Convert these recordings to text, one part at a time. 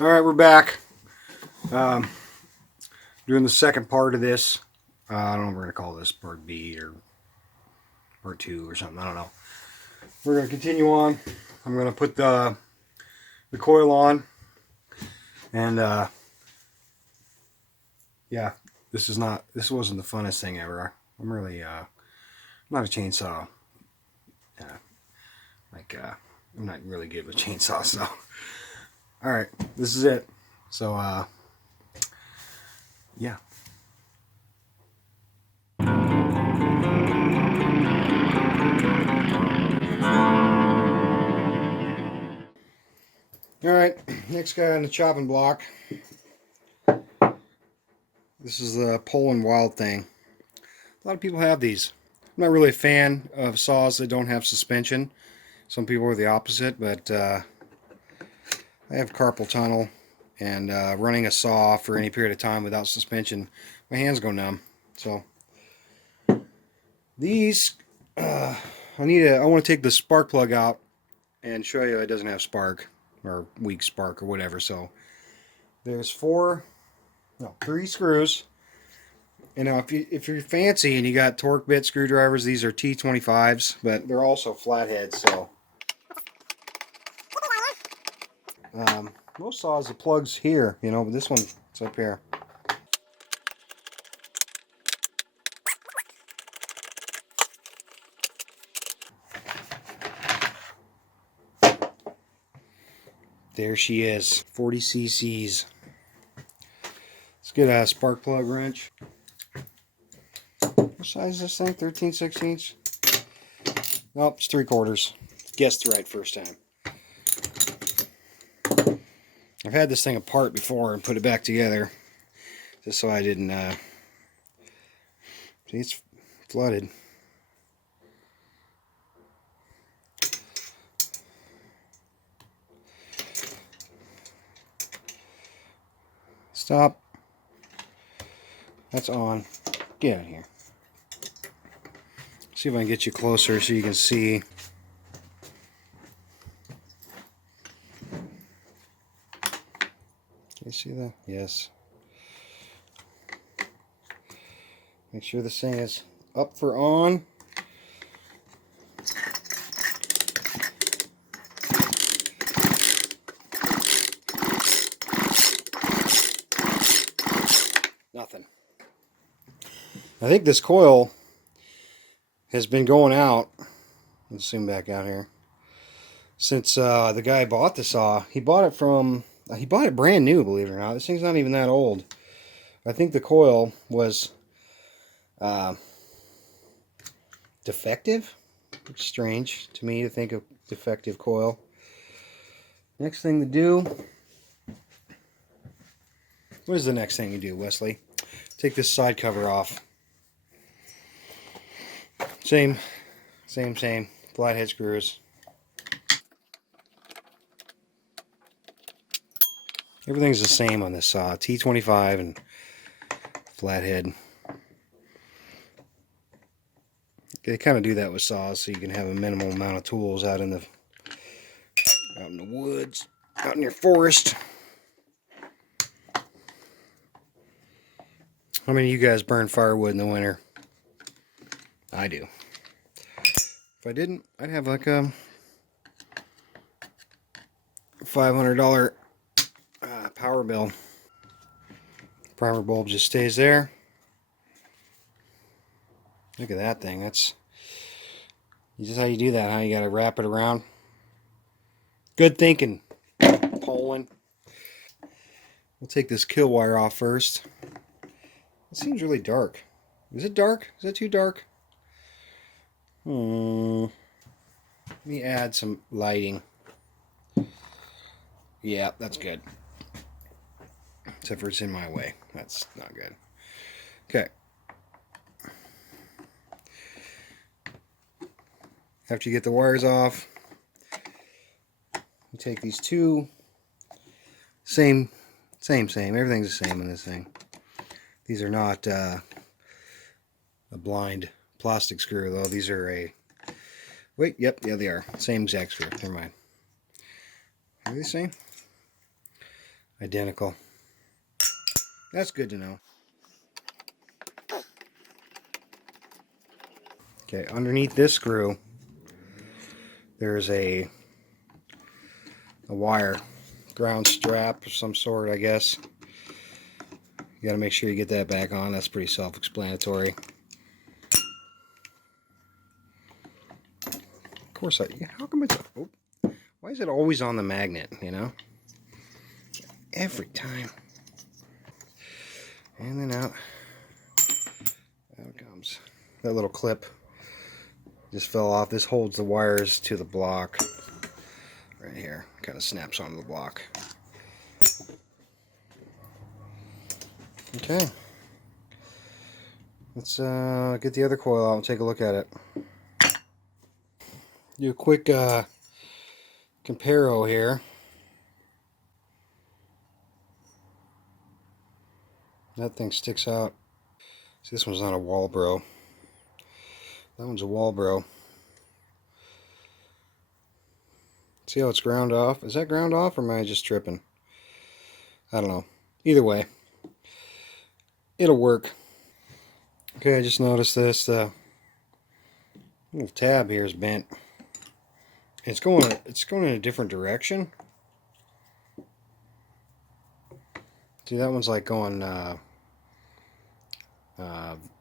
All right, we're back. Doing the second part of this. I don't know if we're going to call this part B or part 2 or something. I don't know. We're going to continue on. I'm going to put the coil on. And yeah, this wasn't the funnest thing ever. I'm really I'm not a chainsaw. I'm not really good with chainsaws, so. All right, this is it. So yeah. All right, next guy on the chopping block. This is the Poulan Wild Thing. A lot of people have these. I'm not really a fan of saws that don't have suspension. Some people are the opposite, but I have carpal tunnel, and running a saw for any period of time without suspension, my hands go numb. So these, I want to take the spark plug out and show you it doesn't have spark or weak spark or whatever. So there's 3 screws. You know, if you're fancy and you got torque bit screwdrivers, these are T25s, but they're also flatheads. So most saws, the plug's here, you know, but this one's up here. There she is, 40 cc's. Let's get a spark plug wrench. What size is this thing? 13/16? Nope, it's 3/4. Guessed right first time. I've had this thing apart before and put it back together, just so I didn't, see, it's flooded. Stop. That's on. Get out of here. See if I can get you closer so you can see. Can you see that? Yes. Make sure this thing is up for on. Nothing. I think this coil has been going out. Let's zoom back out here. Since the guy bought the saw, he bought it brand new, believe it or not. This thing's not even that old. I think the coil was defective. It's strange to me to think of defective coil. Next thing to do. What is the next thing you do, Wesley? Take this side cover off. Same. Flathead screws. Everything's the same on this saw. T25 and flathead. They kind of do that with saws so you can have a minimal amount of tools out in the woods, out in your forest. How many of you guys burn firewood in the winter? I do. If I didn't, I'd have like a $500 power bill. Primer bulb just stays there. Look at that thing. That's just how you do that, huh? You gotta wrap it around. Good thinking, Poulan. We'll take this kill wire off first. It seems really dark. Is it dark? Is that too dark? Let me add some lighting. Yeah, that's good. Except for it's in my way. That's not good. Okay. After you get the wires off, you take these two. Same. Everything's the same in this thing. These are not a blind plastic screw, though. These are a... Wait, yep, yeah, they are. Same exact screw. Never mind. Are they the same? identical. That's good to know. Okay, underneath this screw, there's a wire, ground strap of some sort, I guess. You gotta make sure you get that back on. That's pretty self-explanatory. Of course, how come it's... Oh, why is it always on the magnet, you know? Every time. And then out it comes. That little clip just fell off. This holds the wires to the block right here. Kind of snaps onto the block. Okay. Let's get the other coil out and take a look at it. Do a quick comparo here. That thing sticks out. See, this one's not a Walbro. That one's a Walbro. See how it's ground off? Is that ground off, or am I just tripping? I don't know. Either way, it'll work. Okay, I just noticed this. The little tab here is bent. It's going in a different direction. See, that one's like going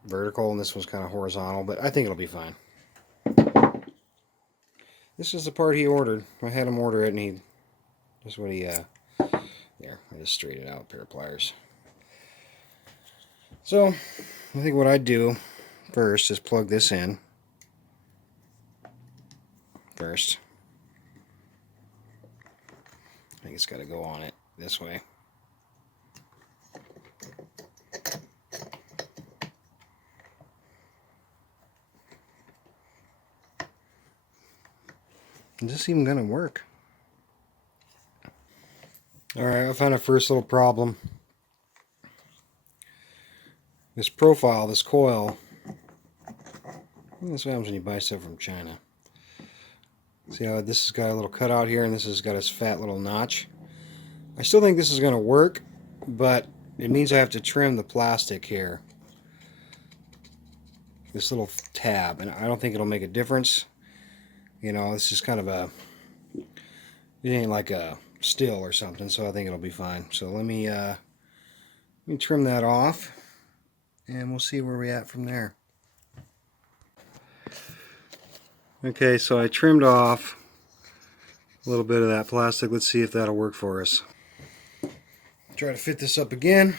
vertical, and this one's kind of horizontal, but I think it'll be fine. This is the part he ordered. I had him order it, and that's what he, there, I just straightened out a pair of pliers. So, I think what I'd do first is plug this in first. I think it's got to go on it this way. Is this even going to work? Alright, I found a first little problem. This profile, this coil, this happens when you buy stuff from China. See how this has got a little cutout here, and this has got its fat little notch. I still think this is going to work, but it means I have to trim the plastic here. This little tab, and I don't think it'll make a difference. You know, this is kind of it ain't like a steel or something, so I think it'll be fine. So let me trim that off, and we'll see where we're at from there. Okay, so I trimmed off a little bit of that plastic. Let's see if that'll work for us. Try to fit this up again.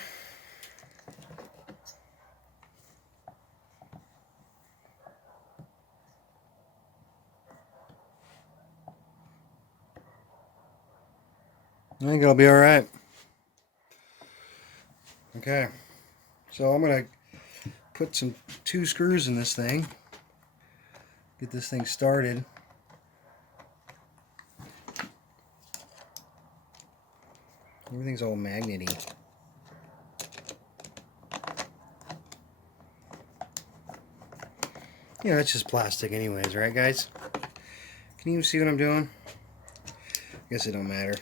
I think it'll be alright. Okay, so I'm going to put 2 screws in this thing. Get this thing started. Everything's all magnety. Yeah, it's just plastic anyways, right guys? Can you see what I'm doing? I guess it don't matter.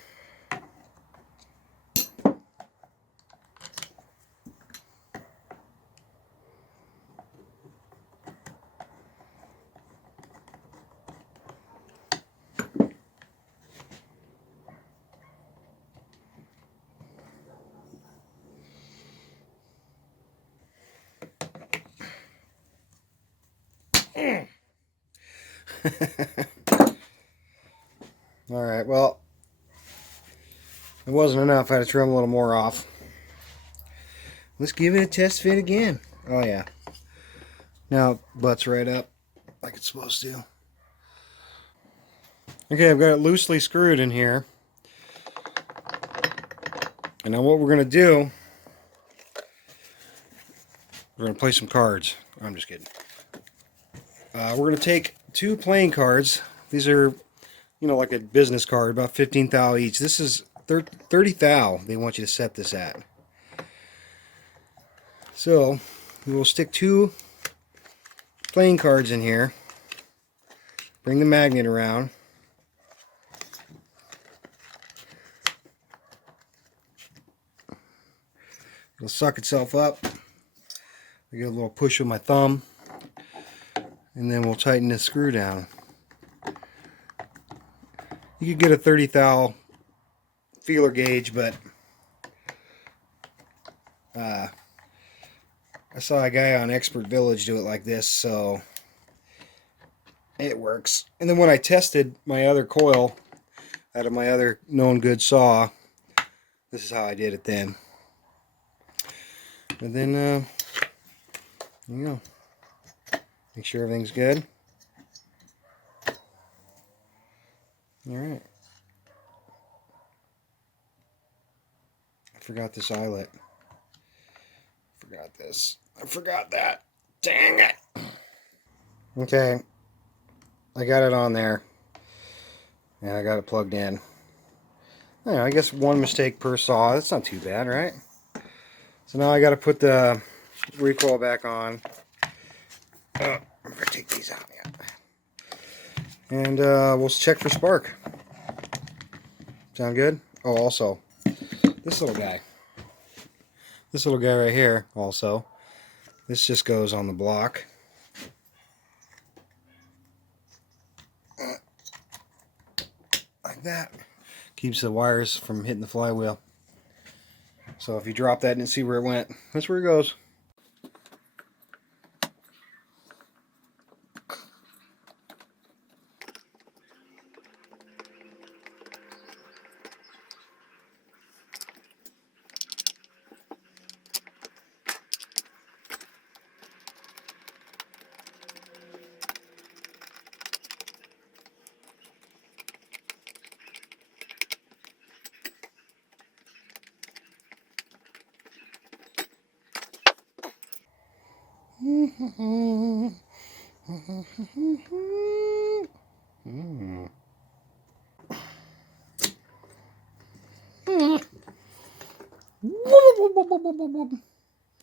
Alright, well, it wasn't enough. I had to trim a little more off. Let's give it a test fit again. Oh yeah. Now it butts right up like it's supposed to. Okay, I've got it loosely screwed in here. And now what we're going to do, we're going to play some cards. I'm just kidding. We're going to take 2 playing cards. These are, you know, like a business card, about 15 thou each. This is 30 thou they want you to set this at. So, we will stick 2 playing cards in here. Bring the magnet around. It'll suck itself up. I get a little push with my thumb, and then we'll tighten this screw down. You could get a 30 thou feeler gauge, but I saw a guy on Expert Village do it like this, so it works. And then when I tested my other coil out of my other known good saw, this is how I did it then. And then, there you go. Make sure everything's good. Alright. I forgot this eyelet. Forgot this. I forgot that. Dang it. Okay. I got it on there. And I got it plugged in. I guess one mistake per saw. That's not too bad, right? So now I got to put the recoil back on. I'm going to take these out. Yeah. And we'll check for spark. Sound good? Oh, also, this little guy. This little guy right here, also. This just goes on the block. Like that. Keeps the wires from hitting the flywheel. So if you drop that and see where it went, that's where it goes.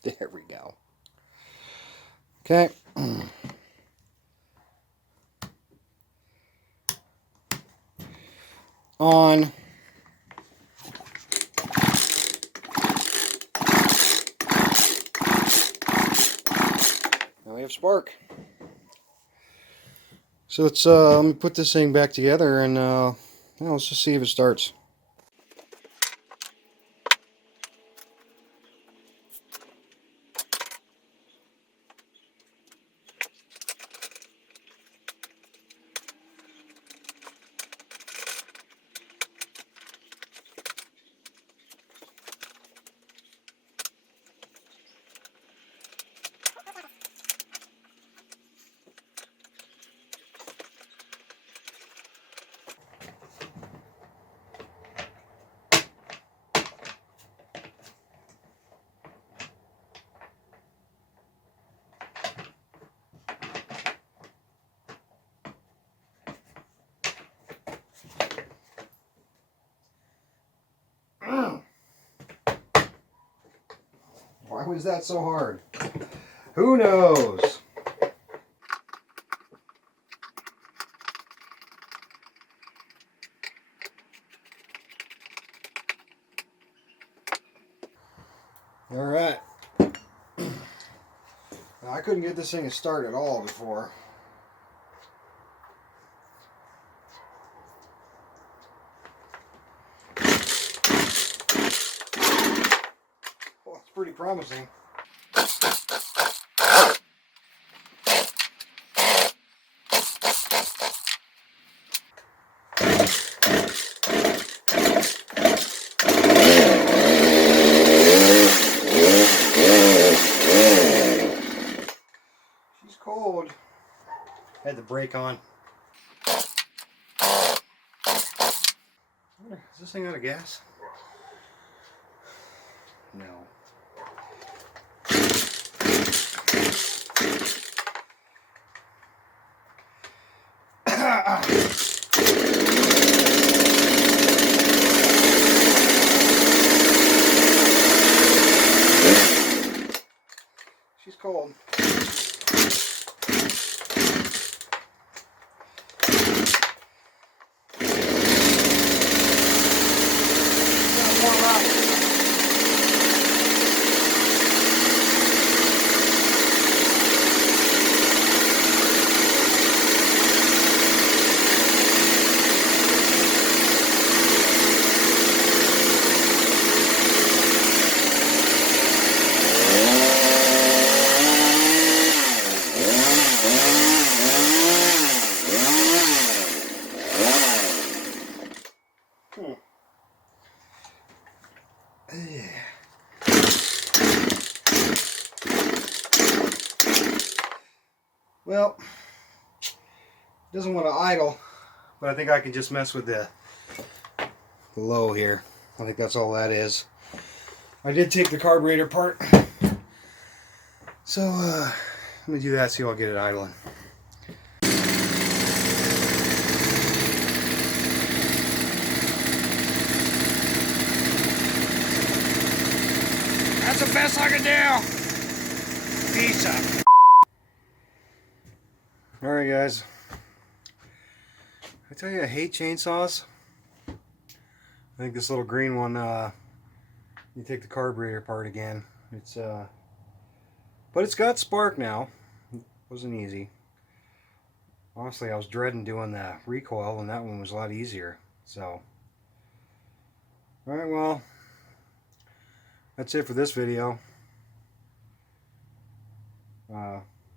There we go. Okay. On. Now we have spark. So let's let me put this thing back together and let's just see if it starts. Why was that so hard? Who knows? All right. Now, I couldn't get this thing to start at all before. Well, it's pretty promising. She's cold. Had the brake on. Is this thing out of gas? No. She's cold. Well, doesn't want to idle, but I think I can just mess with the low here. I think that's all that is. I did take the carburetor apart, so I'm gonna do that. See if I'll get it idling. That's the best I can do. Peace out. Alright guys, I tell you I hate chainsaws. I think this little green one, you take the carburetor apart again. It's but it's got spark now. It wasn't easy. Honestly, I was dreading doing the recoil, and that one was a lot easier. So, alright, well, that's it for this video.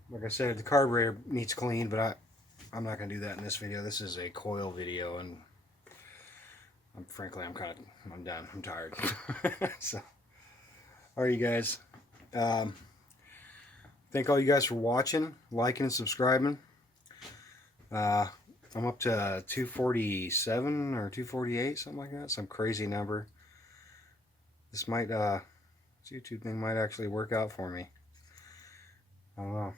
Like I said, the carburetor needs cleaned, but I'm not going to do that in this video. This is a coil video, and frankly, I'm done. I'm tired. So, alright, you guys. Thank all you guys for watching, liking, and subscribing. I'm up to 247 or 248, something like that. Some crazy number. This might, this YouTube thing might actually work out for me. I don't know.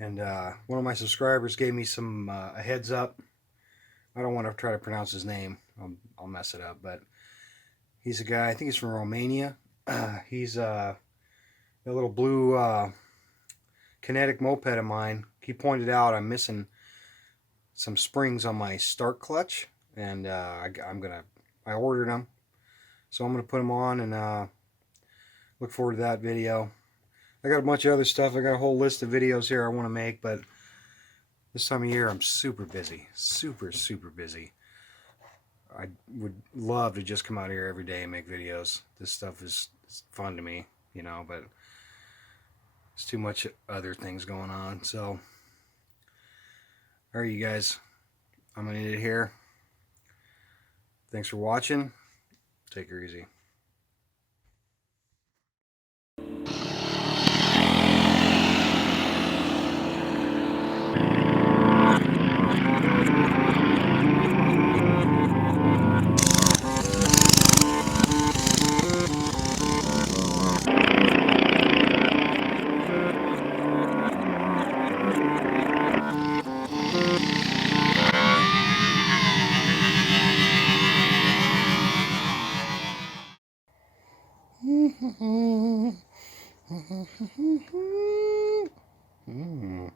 And one of my subscribers gave me some a heads up. I don't want to try to pronounce his name. I'll mess it up. But he's a guy, I think he's from Romania. He's a little blue kinetic moped of mine. He pointed out I'm missing some springs on my start clutch, and I ordered them, so I'm gonna put them on, and look forward to that video. I got a bunch of other stuff. I got a whole list of videos here I want to make, but this time of year I'm super busy, super busy. I would love to just come out here every day and make videos. This stuff is fun to me, you know, but there's too much other things going on. So, alright, you guys, I'm gonna end it here. Thanks for watching. Take her easy. Mm.